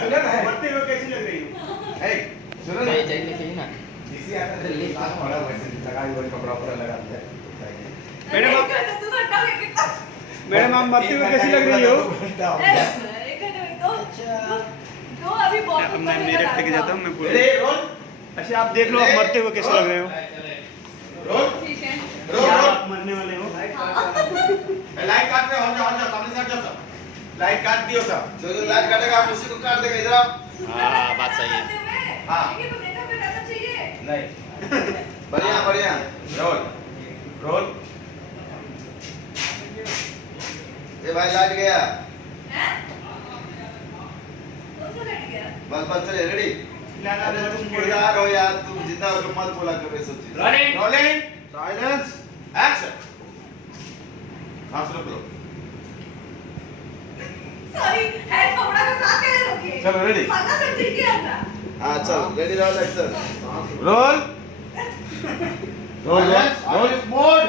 सुनो ना मरते हुए कैसी लग रही हो ए सुनो ना चाहिए ना इसी आता है ले लाख बड़ा वैसे लगाई हुई कपड़ा ऊपर लगा दिया मैडम आप मरते हुए कैसी लग रही हो? अब मैं मेरे लेके जाता हूँ मैं पूरा अच्छा आप देख लो आप मरते हुए कैसे लग रहे हो क्या आप मरने वाले हो लाइट काट रहे हो जाओ सामने से हट जाओ सब लाइट काट दियो सब जो जो लाइट काटेगा आप उसी को काट देगा इधर आओ हाँ बात सही है हां नहीं बढ़िया बढ़िया रोल रोल ये भाई लाइट गया हैं कौन सा लाइट गया बस चले रेडी तुम यार हो यार तुम जितना हो मत बोला करो सब चीज रोलिंग साइलेंस एक्शन सांस रोक लो सॉरी हेड पकड़ा के सांस कैसे रोकिए चलो रेडी खाना सब ठीक है अपना हां चल ready roll action roll roll roll mode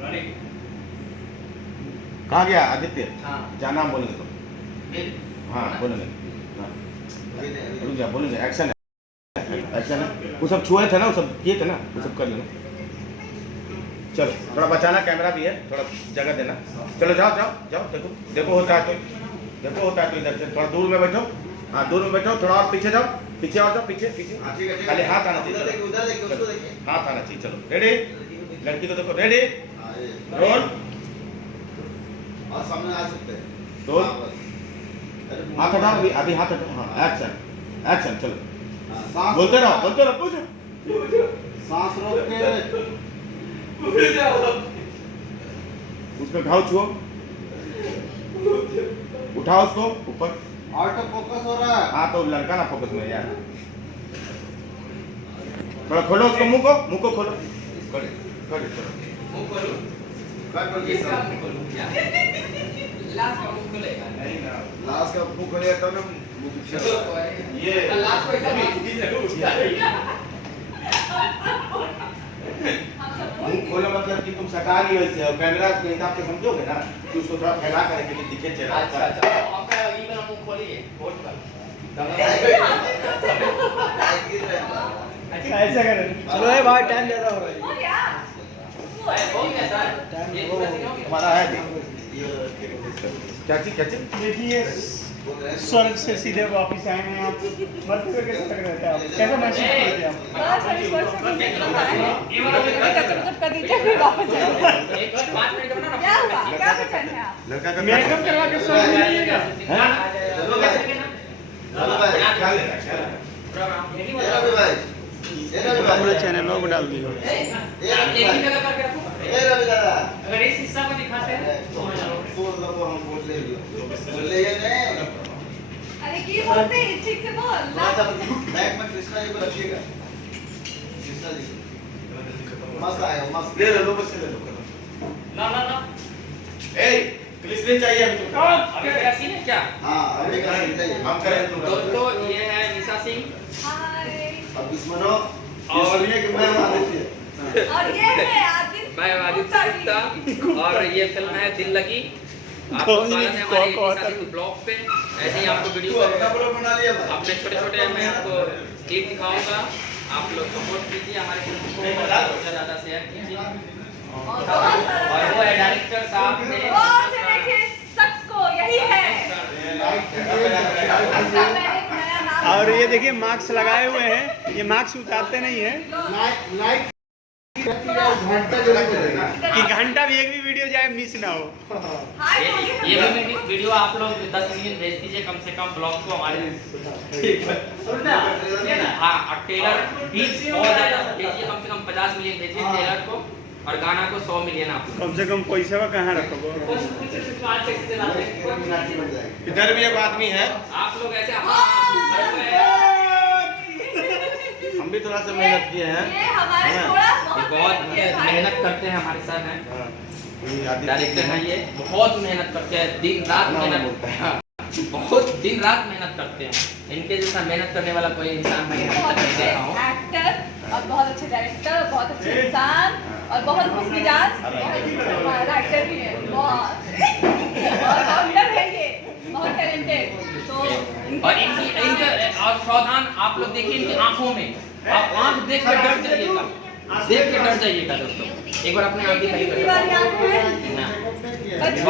rolling कहाँ गया आदित्य हाँ क्या नाम बोलेंगे तुम हाँ बोलेंगे रुक जा बोलेंगे एक्शन है एक्शन है वो सब छुए थे ना वो सब किए थे ना वो सब कर लेना चलो थोड़ा बचाना कैमरा भी है थोड़ा जगह देना चलो जाओ जाओ जाओ देखो देखो होता है तो इधर से थोड़ा दूर में बैठो हाँ दूर में बैठो थोड़ा और पीछे जाओ पीछे और जाओ पीछे खाली हाथ आना चाहिए हाथ आना चाहिए चलो रेडी लड़की को देखो रेडी रोल और सामने आ सकते हैं तो हाथ हटाओ अभी हाथ हटाओ हाँ एक्शन एक्शन चलो बोलते रहो पूछो सांस रोक के उसमें घाव छुओ उठाओ उसको ऊपर ऑटो फोकस हो रहा है हाँ तो लड़का ना फोकस में यार थोड़ा खोलो उसको मुंह को खोलो मुंह खोलो लास्ट का मुंह खुलेगा नहीं ना लास्ट का मुंह खुलेगा तो ना ये लास्ट को मुंह खोलो मतलब कि तुम सका नहीं वैसे और कैमरा के हिसाब से समझोगे ना कि उसको थोड़ा फैला करके कि दिखे चेहरा अच्छा आपका ये वाला मुंह खोलिए होठ पर अच्छा ऐसा करें चलो ये भाई टाइम ज्यादा हो रहा है हमारा है क्या चीज देखिए स्वर्ग से सीधे वापस आए हैं आप मरते हुए कैसे लग रहे थे आप कैसा महसूस कर रहे थे आप लड़का का मेकअप करवा के सो जाइएगा पूरा चैनल लोग डाल दिए अगर इस हिस्सा को दिखाते हैं तो हम बोल लेंगे नहीं अरे की बोलते हैं ठीक से बोल बैग में कृष्णा जी को रखिएगा कृष्णा जी मस्त आया मस्त ले लो बस ले लो ना ए ग्लिसरीन चाहिए अभी तुमको अभी क्या सीन है क्या हां अभी का सीन चाहिए हम करें दोस्तों ये है निशा सिंह हाय अब दुश्मनों और ये कि मैं आदित्य और ये है आदित्य मैं आदित्य गुप्ता और ये फिल्म है दिल लगी आपको स्वागत है हमारे निशा सिंह ब्लॉग पे ऐसे ही आपको वीडियो बना लिया अपने छोटे मैं आपको क्लिप दिखाऊंगा आप लोग सपोर्ट कीजिए हमारे फिल्म को ज़्यादा शेयर कीजिए और वो है डायरेक्टर साहब ने और से देखिए शख्स को यही है और ये देखिए मास्क लगाए हुए हैं ये मास्क उतारते नहीं है लाइट कि घंटा भी एक भी वीडियो जाए मिस ना हो ये भी वीडियो आप लोग 10 मिलियन भेज दीजिए कम से कम ब्लॉग को हमारे हाँ और ट्रेलर भी बहुत ज़्यादा भेजिए कम से कम 50 मिलियन भेजिए ट्रेलर को और गाना को 100 मिलियन आप कम से कम पैसा कहाँ रखोगे इधर भी एक आदमी है आप लोग ऐसे हम भी थोड़ा सा मेहनत किए हैं ये हमारे थोड़ा बहुत मेहनत करते हैं हमारे साथ हैं डायरेक्टर हैं ये बहुत मेहनत करते हैं दिन रात मेहनत बहुत दिन रात मेहनत करते हैं इनके जैसा मेहनत करने वाला कोई इंसान मैं बहुत अच्छे एक्टर और बहुत अच्छे डायरेक्टर बहुत अच्छे इंसान और बहुत खुशमिजाज राइटर भी है बहुत डॉक्टर है ये बहुत टैलेंटेड तो और इनकी इनके और सावधान आप लोग देखिए इनकी आंखों में, आप आंख देख कर डर जाइएगा, देख के डर जाइएगा दोस्तों। एक बार अपने आंख दिखाइए। कितनी बार आंख है? बच्चे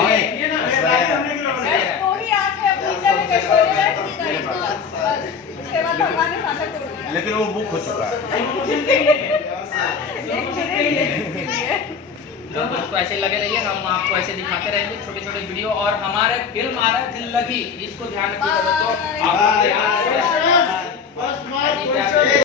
तो ही आंख है अपनी जगह पे सोने बैठती है। बस उसके बाद भगवान ने सांसा तोड़ दिया। लेकिन वो बुक हो चुका है। तो दोस्तों ऐसे लगे रहिए, हम आपको ऐसे दिखाते रहेंगे छोटे छोटे वीडियो। और हमारे फिल्म आ रहा है दिल लगी, इसको ध्यान रखिएगा दोस्तों। आपको